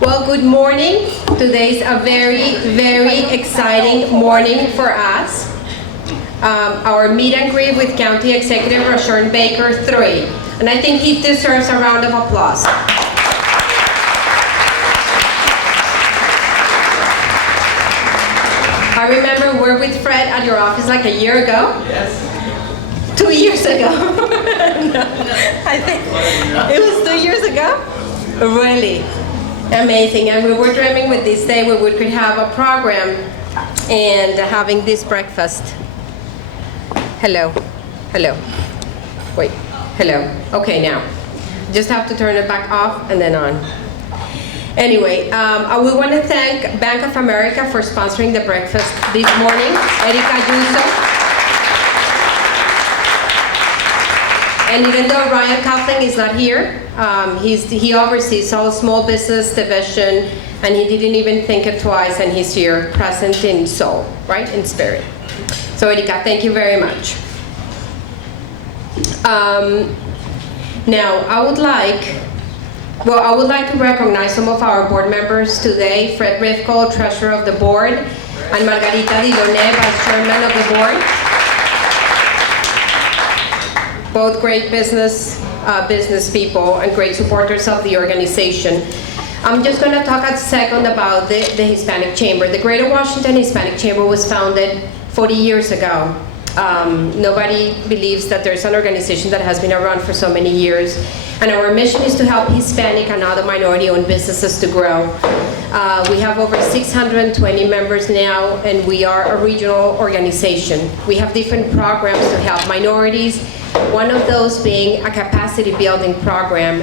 Well, good morning. Today's a very, very exciting morning for us. Our meet and greet with County Executive Rashern Baker 3. And I think he deserves a round of applause. I remember we were with Fred at your office like a year ago. Yes. 2 years ago. No, I think it was 2 years ago. Really amazing. And we were dreaming with this day where we could have a program and having this breakfast. Hello. Hello. Wait. Hello. Okay, now. Just have to turn it back off and then on. Anyway, we want to thank Bank of America for sponsoring the breakfast this morning. Erika Ayuso. And even though Ryan Coughlin is not here, he oversees all small business division, and he didn't even think it twice, and he's here, present in soul, right, in spirit. So Erika, thank you very much. Now, I would like to recognize some of our board members today: Fred Rifko, Treasurer of the Board, and Margarita Didonet, Vice Chairman of the Board. Both great business people and great supporters of the organization. I'm just going to talk a second about the Hispanic Chamber. The Greater Washington Hispanic Chamber was founded 40 years ago. Nobody believes that there's an organization that has been around for so many years. And our mission is to help Hispanic and other minority-owned businesses to grow. We have over 620 members now, and we are a regional organization. We have different programs to help minorities. One of those being a capacity building program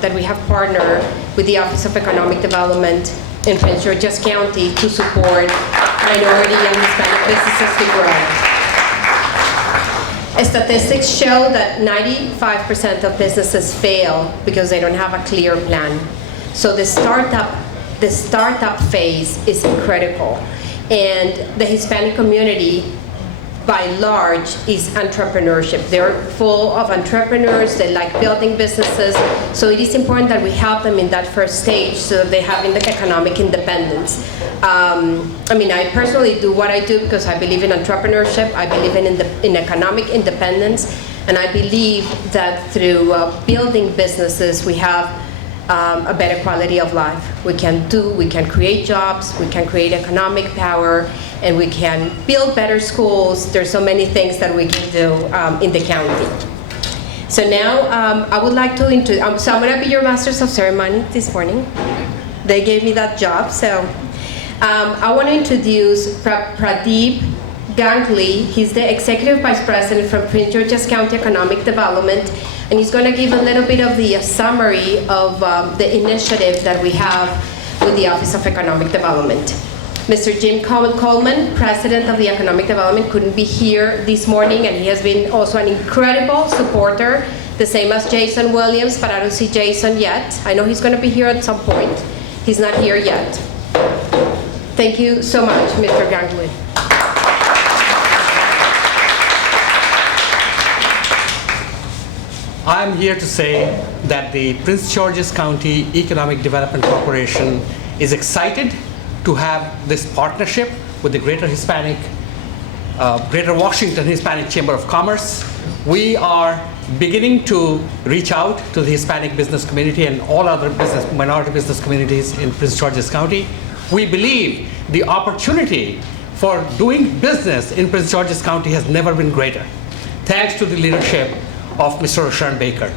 that we have partnered with the Office of Economic Development in Prince George's County to support minority and Hispanic businesses to grow. Statistics show that 95% of businesses fail because they don't have a clear plan. So the startup phase is critical. And the Hispanic community, by large, is entrepreneurship. They're full of entrepreneurs, they like building businesses, so it is important that we help them in that first stage so that they have economic independence. I personally do what I do because I believe in entrepreneurship, I believe in economic independence, and I believe that through building businesses we have a better quality of life. We can create jobs, we can create economic power, and we can build better schools. There's so many things that we can do in the county. So now I would like to introduce, so I'm gonna be your Masters of Ceremony this morning. They gave me that job, so I want to introduce Pradeep Gangley. He's the Executive Vice President from Prince George's County Economic Development, and he's going to give a little bit of the summary of the initiative that we have with the Office of Economic Development. Mr. Jim Coleman, President of the Economic Development, couldn't be here this morning, and he has been also an incredible supporter, the same as Jason Williams, but I don't see Jason yet. I know he's going to be here at some point. He's not here yet. Thank you so much, Mr. Gangley. I'm here to say that the Prince George's County Economic Development Corporation is excited to have this partnership with the Greater Washington Hispanic Chamber of Commerce. We are beginning to reach out to the Hispanic business community and all other minority business communities in Prince George's County. We believe the opportunity for doing business in Prince George's County has never been greater, thanks to the leadership of Mr. Rashern Baker,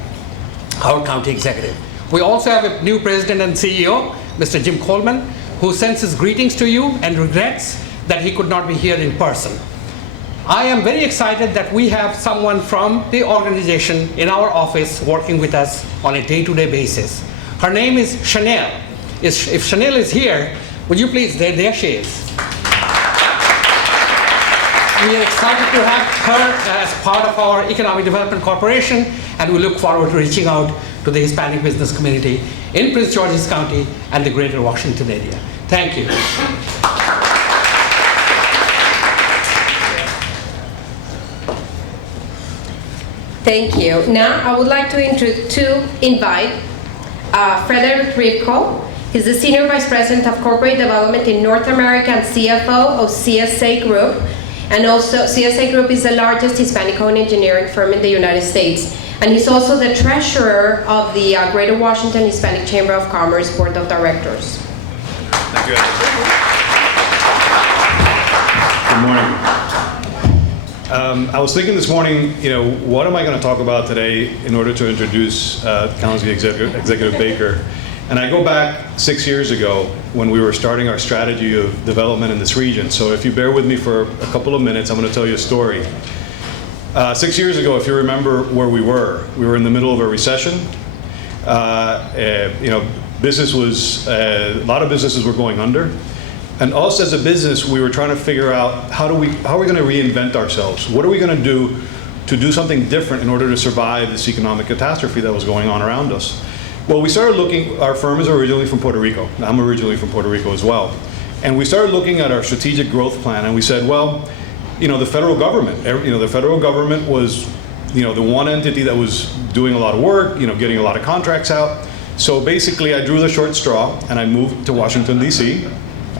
our county executive. We also have a new president and CEO, Mr. Jim Coleman, who sends his greetings to you and regrets that he could not be here in person. I am very excited that we have someone from the organization in our office working with us on a day-to-day basis. Her name is Chanel. If Chanel is here, would you please, there she is. We are excited to have her as part of our Economic Development Corporation, and we look forward to reaching out to the Hispanic business community in Prince George's County and the Greater Washington area. Thank you. Thank you. Now I would like to invite Frederick Rivko. He's the Senior Vice President of Corporate Development in North America and CFO of CSA Group. And also, CSA Group is the largest Hispanic-owned engineering firm in the United States. And he's also the treasurer of the Greater Washington Hispanic Chamber of Commerce Board of Directors. Thank you. Good morning. I was thinking this morning, what am I going to talk about today in order to introduce County Executive Baker? And I go back 6 years ago when we were starting our strategy of development in this region. So if you bear with me for a couple of minutes, I'm going to tell you a story. 6 years ago, if you remember where we were in the middle of a recession. Business was, a lot of businesses were going under. And us as a business, we were trying to figure out how are we going to reinvent ourselves? What are we going to do something different in order to survive this economic catastrophe that was going on around us? Well, we started looking, our firm is originally from Puerto Rico. I'm originally from Puerto Rico as well. And we started looking at our strategic growth plan, and we said, well, the federal government, the federal government was, the one entity that was doing a lot of work, getting a lot of contracts out. So basically, I drew the short straw, and I moved to Washington, D.C.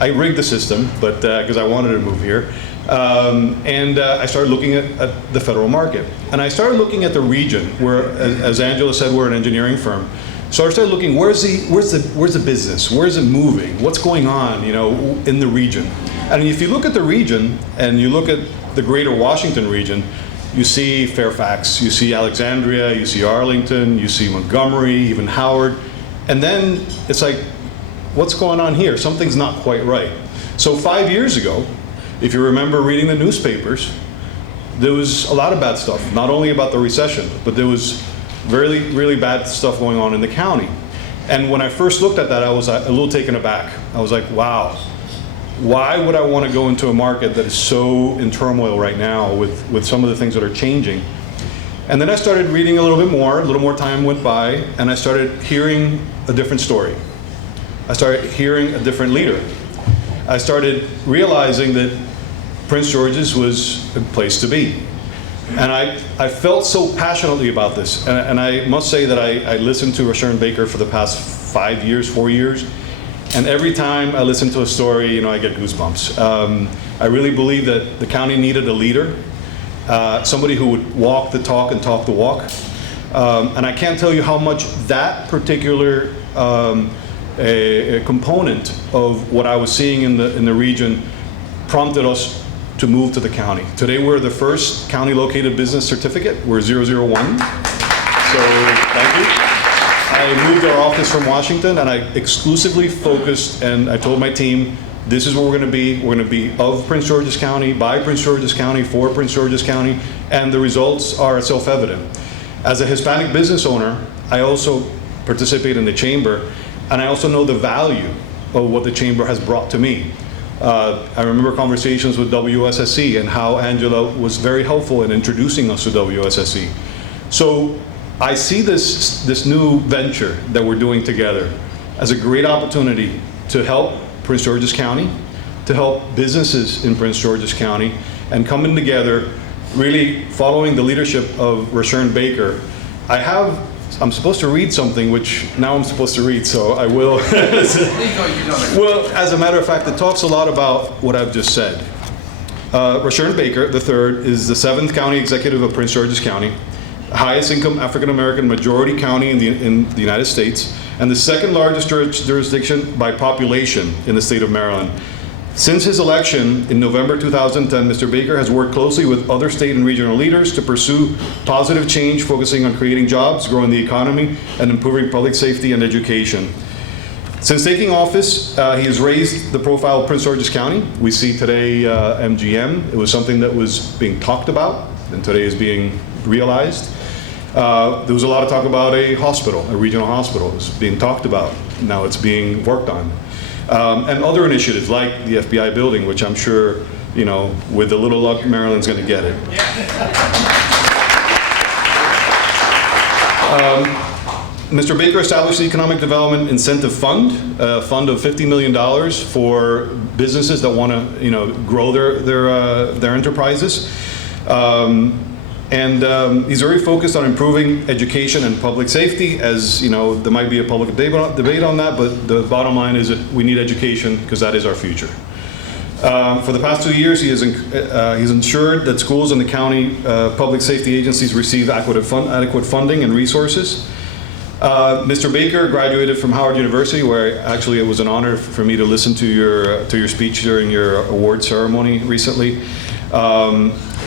I rigged the system, but because I wanted to move here. I started looking at the federal market. And I started looking at the region where, as Angela said, we're an engineering firm. So I started looking, where's the business? Where's it moving? What's going on, in the region? And if you look at the region, and you look at the greater Washington region, you see Fairfax, you see Alexandria, you see Arlington, you see Montgomery, even Howard. And then it's like, what's going on here? Something's not quite right. So 5 years ago, if you remember reading the newspapers, there was a lot of bad stuff, not only about the recession, but there was really, really bad stuff going on in the county. And when I first looked at that, I was a little taken aback. I was like, wow, why would I want to go into a market that is so in turmoil right now with some of the things that are changing? And then I started reading a little more time went by, and I started hearing a different story. I started hearing a different leader. I started realizing that Prince George's was a place to be. And I felt so passionately about this. And I must say that I listened to Sharon Baker for the past 4 years. And every time I listen to a story, I get goosebumps. I really believe that the county needed a leader, somebody who would walk the talk and talk the walk. And I can't tell you how much that particular a component of what I was seeing in the region prompted us to move to the county. Today we're the first county located business certificate. We're 001. So thank you. I moved our office from Washington, and I exclusively focused, and I told my team, this is what we're going to be. We're going to be of Prince George's County, by Prince George's County, for Prince George's County, and the results are self-evident. As a Hispanic business owner, I also participate in the chamber, and I also know the value of what the chamber has brought to me. I remember conversations with WSSC and how Angela was very helpful in introducing us to WSSC. So I see this new venture that we're doing together as a great opportunity to help Prince George's County, to help businesses in Prince George's County, and coming together, really following the leadership of Sharon Baker. I'm supposed to read something, which now I'm supposed to read, so I will. Well, as a matter of fact, it talks a lot about what I've just said. Sharon Baker III is the 7th county executive of Prince George's County, highest income African-American majority county in the United States, and the second largest jurisdiction by population in the state of Maryland. Since his election in November 2010, Mr. Baker has worked closely with other state and regional leaders to pursue positive change, focusing on creating jobs, growing the economy, and improving public safety and education. Since taking office, he has raised the profile of Prince George's County. We see today MGM. It was something that was being talked about, and today is being realized. There was a lot of talk about a hospital, a regional hospital. It was being talked about. Now it's being worked on. And other initiatives like the FBI building, which I'm sure, with a little luck, Maryland's going to get it. Mr. Baker established the Economic Development Incentive Fund, a fund of $50 million for businesses that want to, grow their enterprises. And he's very focused on improving education and public safety. As you know, there might be a public debate on that, but the bottom line is that we need education because that is our future. For the past 2 years, he's ensured that schools and the county public safety agencies receive adequate funding and resources. Mr. Baker graduated from Howard University, where actually it was an honor for me to listen to your speech during your award ceremony recently.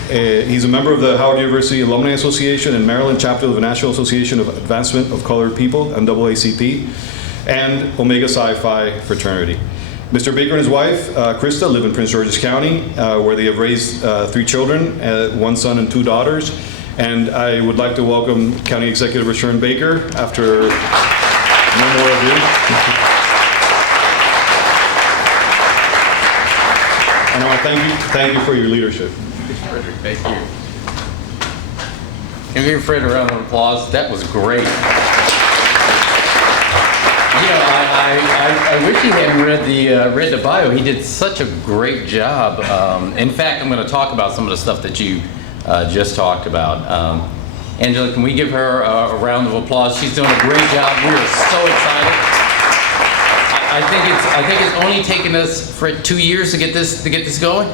He's a member of the Howard University Alumni Association and Maryland chapter of the National Association of Advancement of Colored People, NAACP, and Omega Psi Phi fraternity. Mr. Baker and his wife, Krista, live in Prince George's County, where they have raised 3 children, 1 son and 2 daughters. And I would like to welcome County Executive Rashawn Baker after no more ado. And I want to thank you for your leadership. Frederick, thank you. Can we give Fred a round of applause? That was great. You know, I wish he hadn't read the bio. He did such a great job. In fact, I'm going to talk about some of the stuff that you just talked about. Angela, can we give her a round of applause? She's doing a great job. We are so excited. I think it's only taken us for 2 years to get this going.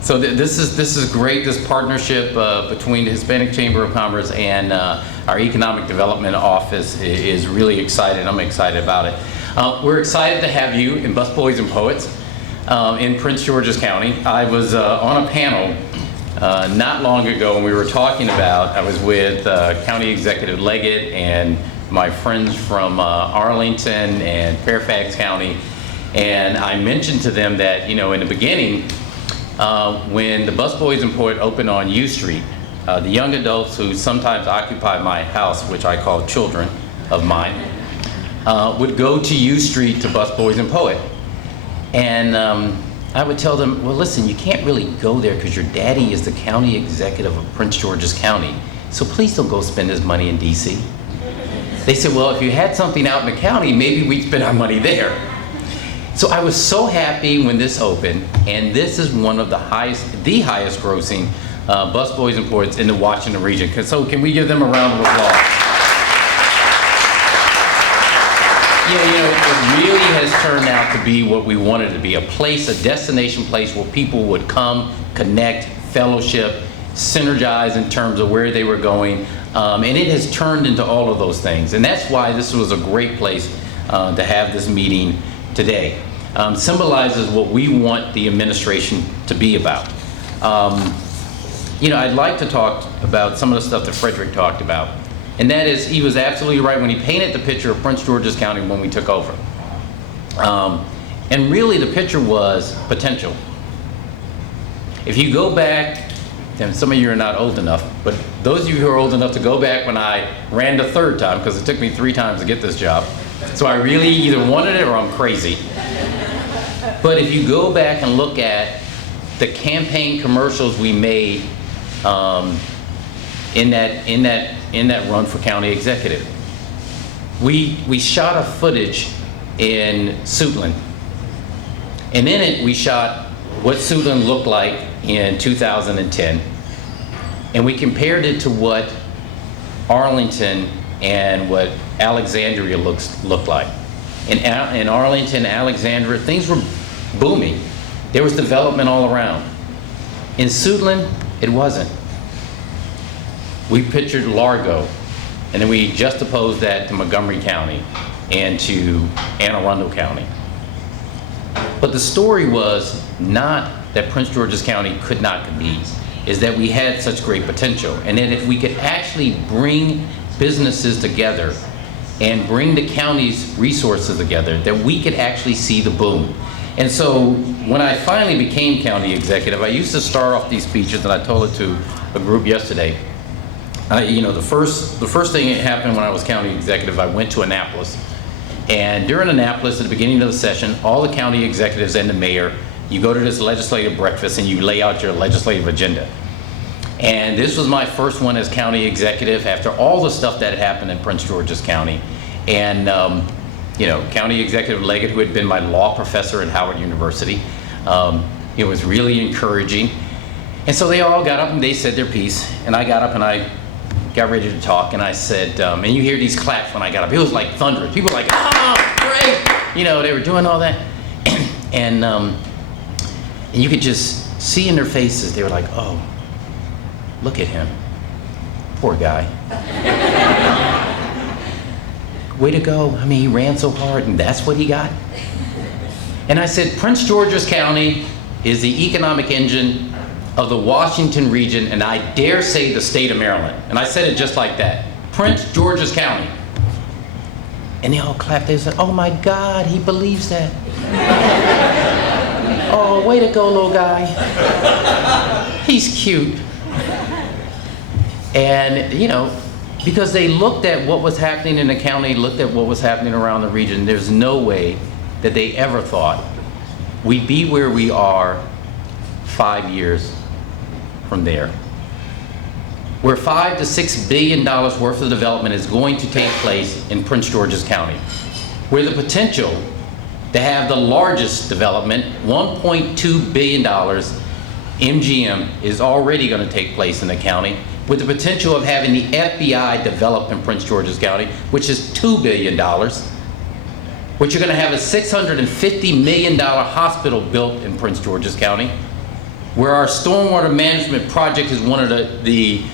So this is great. This partnership between the Hispanic Chamber of Commerce and our Economic Development Office is really exciting. I'm excited about it. We're excited to have you in Busboys and Poets in Prince George's County. I was on a panel not long ago, and we were talking about, I was with County Executive Leggett and my friends from Arlington and Fairfax County, and I mentioned to them that, you know, in the beginning, when the Busboys and Poets opened on U Street, the young adults who sometimes occupy my house, which I call children of mine, would go to U Street to Busboys and Poets. And I would tell them, well, listen, you can't really go there because your daddy is the county executive of Prince George's County. So please don't go spend his money in DC. They said, well, if you had something out in the county, maybe we'd spend our money there. So I was so happy when this opened, and this is one of the highest grossing Busboys and Poets in the Washington region. So can we give them a round of applause? You know, it really has turned out to be what we wanted to be, a place, a destination place where people would come, connect, fellowship, synergize in terms of where they were going, and it has turned into all of those things. And that's why this was a great place to have this meeting today. Symbolizes what we want the administration to be about. You know, I'd like to talk about some of the stuff that Frederick talked about. And that is, he was absolutely right when he painted the picture of Prince George's County when we took over. And really the picture was potential. If you go back, and some of you are not old enough, but those of you who are old enough to go back when I ran the 3rd time, because it took me 3 times to get this job, so I really either wanted it or I'm crazy. But if you go back and look at the campaign commercials we made in that run for county executive, we shot a footage in Suitland, and in it we shot what Suitland looked like in 2010, and we compared it to what Arlington and what Alexandria looked like. In Arlington, Alexandria, things were booming. There was development all around. In Suitland, it wasn't. We pictured Largo, and then we juxtaposed that to Montgomery County and to Anne Arundel County. But the story was not that Prince George's County could not compete, is that we had such great potential, and that if we could actually bring businesses together and bring the county's resources together, that we could actually see the boom. And so when I finally became county executive, I used to start off these speeches, and I told it to a group yesterday. You know, the first thing that happened when I was county executive, I went to Annapolis. And during Annapolis, at the beginning of the session, all the county executives and the mayor, you go to this legislative breakfast and you lay out your legislative agenda. And this was my first one as county executive after all the stuff that had happened in Prince George's County. And you know, County Executive Leggett, who had been my law professor at Howard University, it was really encouraging. And so they all got up and they said their piece, and I got up and I got ready to talk, and I said, and you hear these claps when I got up. It was like thunder. People were like, oh, great! You know, they were doing all that. And you could just see in their faces, they were like, oh, look at him. Poor guy. Way to go. I mean, he ran so hard, and that's what he got? And I said, Prince George's County is the economic engine of the Washington region, and I dare say the state of Maryland. And I said it just like that. Prince George's County. And they all clapped. They said, oh my God, he believes that. Oh, way to go, little guy. He's cute. And, you know, because they looked at what was happening in the county, looked at what was happening around the region, there's no way that they ever thought we'd be where we are 5 years from there, where $5 to $6 billion worth of development is going to take place in Prince George's County, where the potential to have the largest development, $1.2 billion MGM, is already going to take place in the county, with the potential of having the FBI developed in Prince George's County, which is $2 billion, which you're going to have a $650 million hospital built in Prince George's County, where our stormwater management project is one of the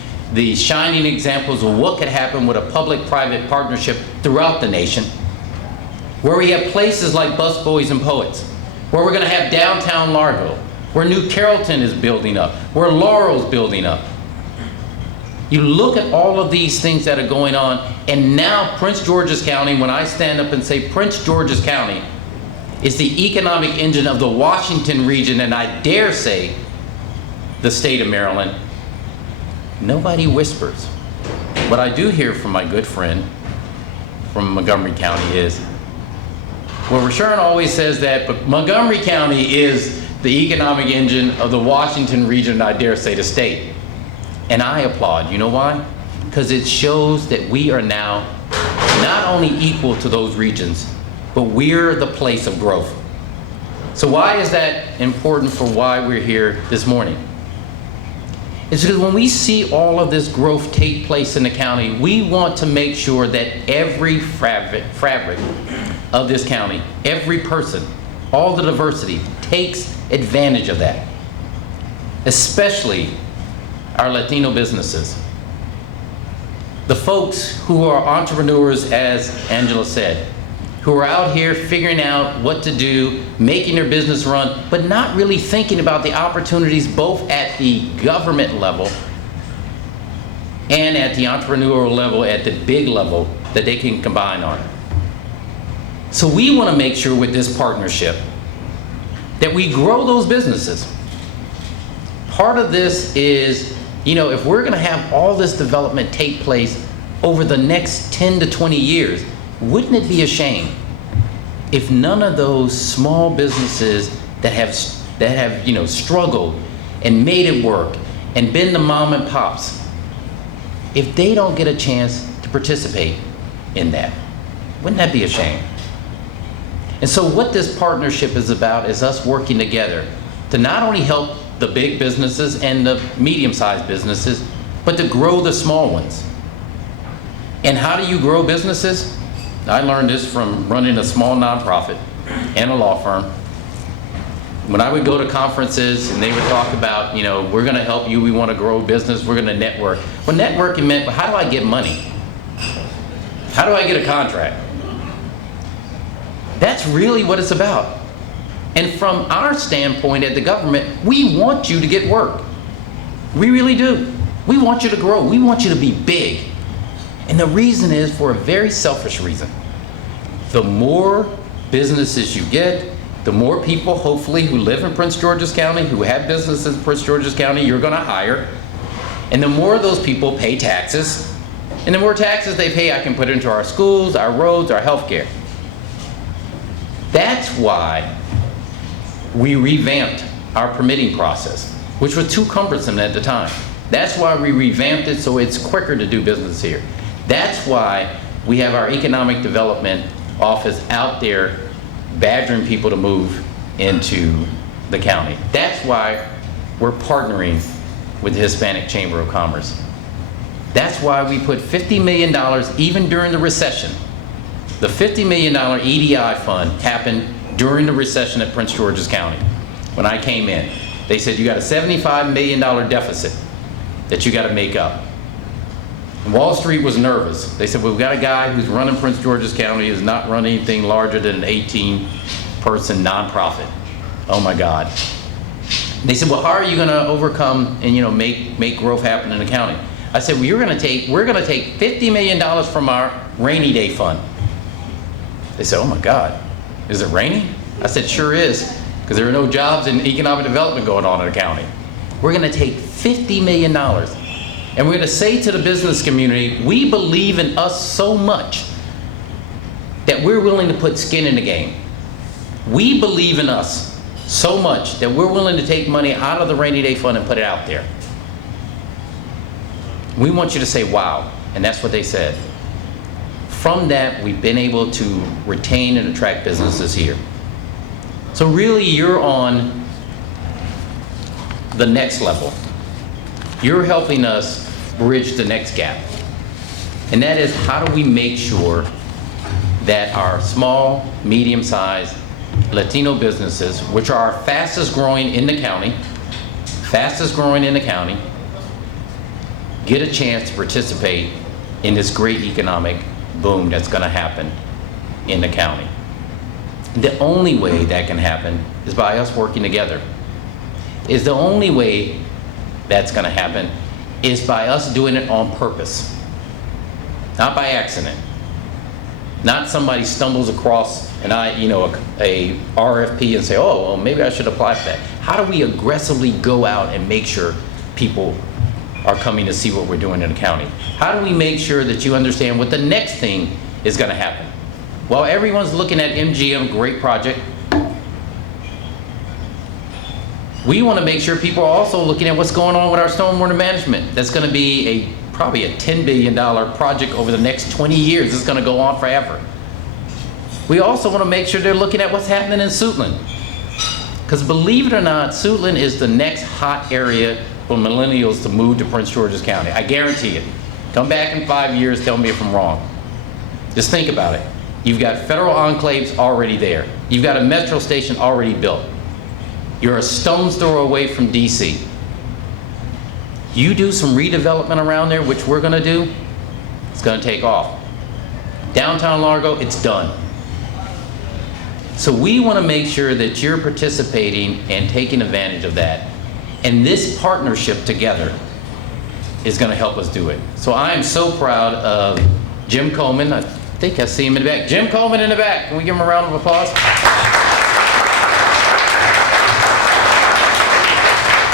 shining examples of what could happen with a public-private partnership throughout the nation, where we have places like Busboys and Poets, where we're going to have downtown Largo, where New Carrollton is building up, where Laurel's building up. You look at all of these things that are going on, and now Prince George's County, when I stand up and say Prince George's County is the economic engine of the Washington region, and I dare say the state of Maryland, nobody whispers. What I do hear from my good friend from Montgomery County is, well, Rashawn always says that, but Montgomery County is the economic engine of the Washington region, and I dare say the state. And I applaud. You know why? Because it shows that we are now not only equal to those regions, but we're the place of growth. So why is that important for why we're here this morning? It's because when we see all of this growth take place in the county, we want to make sure that every fabric of this county, every person, all the diversity, takes advantage of that. Especially our Latino businesses. The folks who are entrepreneurs, as Angela said, who are out here figuring out what to do, making their business run, but not really thinking about the opportunities both at the government level and at the entrepreneurial level, at the big level that they can combine on. So we want to make sure with this partnership that we grow those businesses. Part of this is, you know, if we're going to have all this development take place over the next 10 to 20 years, wouldn't it be a shame if none of those small businesses that have you know, struggled and made it work and been the mom and pops, if they don't get a chance to participate in that? Wouldn't that be a shame? And so what this partnership is about is us working together to not only help the big businesses and the medium-sized businesses, but to grow the small ones. And how do you grow businesses? I learned this from running a small nonprofit and a law firm. When I would go to conferences and they would talk about, you know, we're gonna help you, we wanna grow business, we're gonna network. Well, networking meant, well, how do I get money? How do I get a contract? That's really what it's about. And from our standpoint at the government, we want you to get work. We really do. We want you to grow. We want you to be big. And the reason is for a very selfish reason. The more businesses you get, the more people, hopefully, who live in Prince George's County, who have businesses in Prince George's County, you're going to hire. And the more those people pay taxes, and the more taxes they pay, I can put into our schools, our roads, our healthcare. That's why we revamped our permitting process, which was too cumbersome at the time. That's why we revamped it so it's quicker to do business here. That's why we have our economic development office out there badgering people to move into the county. That's why we're partnering with the Hispanic Chamber of Commerce. That's why we put $50 million even during the recession. The $50 million EDI fund happened during the recession at Prince George's County. When I came in, they said you got a $75 million deficit that you got to make up. And Wall Street was nervous. They said, well, we've got a guy who's running Prince George's County, who's not running anything larger than an 18-person nonprofit. Oh my God. They said, well, how are you going to overcome and make growth happen in the county? I said, well, we're going to take $50 million from our rainy day fund. They said, oh my God, is it raining? I said, sure is, because there are no jobs and economic development going on in the county. We're going to take $50 million, and we're going to say to the business community, we believe in us so much that we're willing to put skin in the game. We believe in us so much that we're willing to take money out of the rainy day fund and put it out there. We want you to say, wow, and that's what they said. From that, we've been able to retain and attract businesses here. So really, you're on the next level. You're helping us bridge the next gap. And that is, how do we make sure that our small, medium-sized Latino businesses, which are our fastest growing in the county, get a chance to participate in this great economic boom that's going to happen in the county. The only way that can happen is by us working together. The only way that's going to happen is by us doing it on purpose, not by accident. Not somebody stumbles across a RFP and say, oh, well, maybe I should apply for that. How do we aggressively go out and make sure people are coming to see what we're doing in the county? How do we make sure that you understand what the next thing is going to happen? While everyone's looking at MGM, great project, we want to make sure people are also looking at what's going on with our stormwater management. That's going to be probably a $10 billion project over the next 20 years. It's going to go on forever. We also want to make sure they're looking at what's happening in Suitland. Because believe it or not, Suitland is the next hot area for millennials to move to Prince George's County. I guarantee it. Come back in 5 years, tell me if I'm wrong. Just think about it. You've got federal enclaves already there. You've got a metro station already built. You're a stone's throw away from DC. You do some redevelopment around there, which we're gonna do, it's gonna take off. Downtown Largo, it's done. So we wanna make sure that you're participating and taking advantage of that. And this partnership together is gonna help us do it. So I am so proud of Jim Coleman. I think I see him in the back. Jim Coleman in the back. Can we give him a round of applause?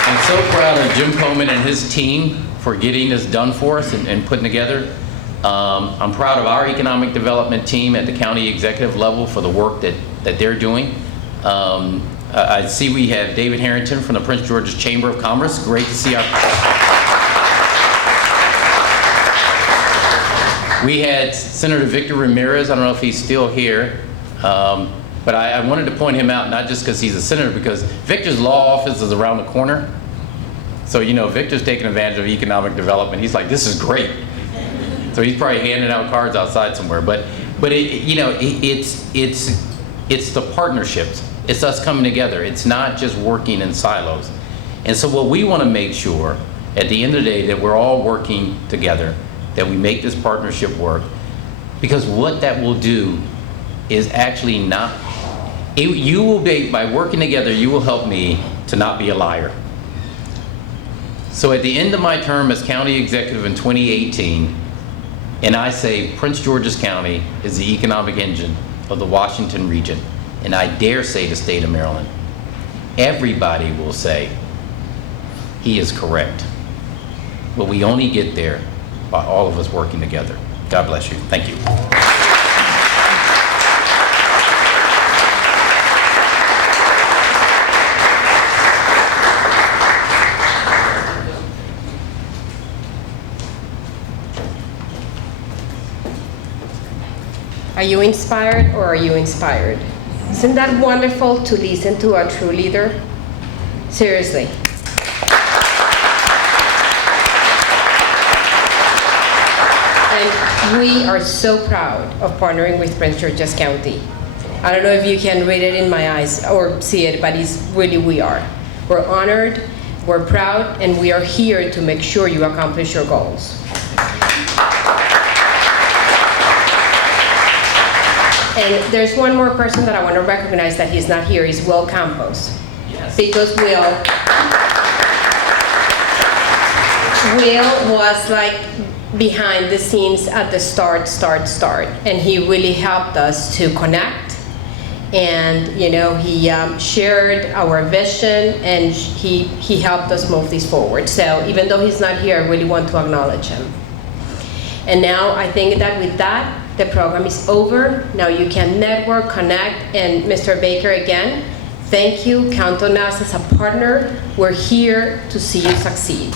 I'm so proud of Jim Coleman and his team for getting this done for us and putting together. I'm proud of our economic development team at the county executive level for the work that they're doing. I see we have David Harrington from the Prince George's Chamber of Commerce. Great to see our... We had Senator Victor Ramirez. I don't know if he's still here, but I wanted to point him out, not just because he's a senator, because Victor's law office is around the corner. So, Victor's taking advantage of economic development. He's like, this is great. So he's probably handing out cards outside somewhere. But it's the partnerships. It's us coming together. It's not just working in silos. And so what we want to make sure, at the end of the day, that we're all working together, that we make this partnership work, because what that will do is actually not, you will be, by working together, you will help me to not be a liar. So at the end of my term as county executive in 2018, and I say Prince George's County is the economic engine of the Washington region, and I dare say the state of Maryland, everybody will say he is correct. But we only get there by all of us working together. God bless you. Thank you. Are you inspired or are you inspired? Isn't that wonderful to listen to a true leader? Seriously. We are so proud of partnering with Prince George's County. I don't know if you can read it in my eyes or see it, but it's really we are. We're honored, we're proud, and we are here to make sure you accomplish your goals. And there's one more person that I want to recognize that he's not here, is Will Campos. Yes. Because Will was like behind the scenes at the start, and he really helped us to connect. And you know, he shared our vision, and he helped us move this forward. So even though he's not here, I really want to acknowledge him. And now I think that with that, the program is over. Now you can network, connect, and Mr. Baker, again, thank you. Count on us as a partner. We're here to see you succeed.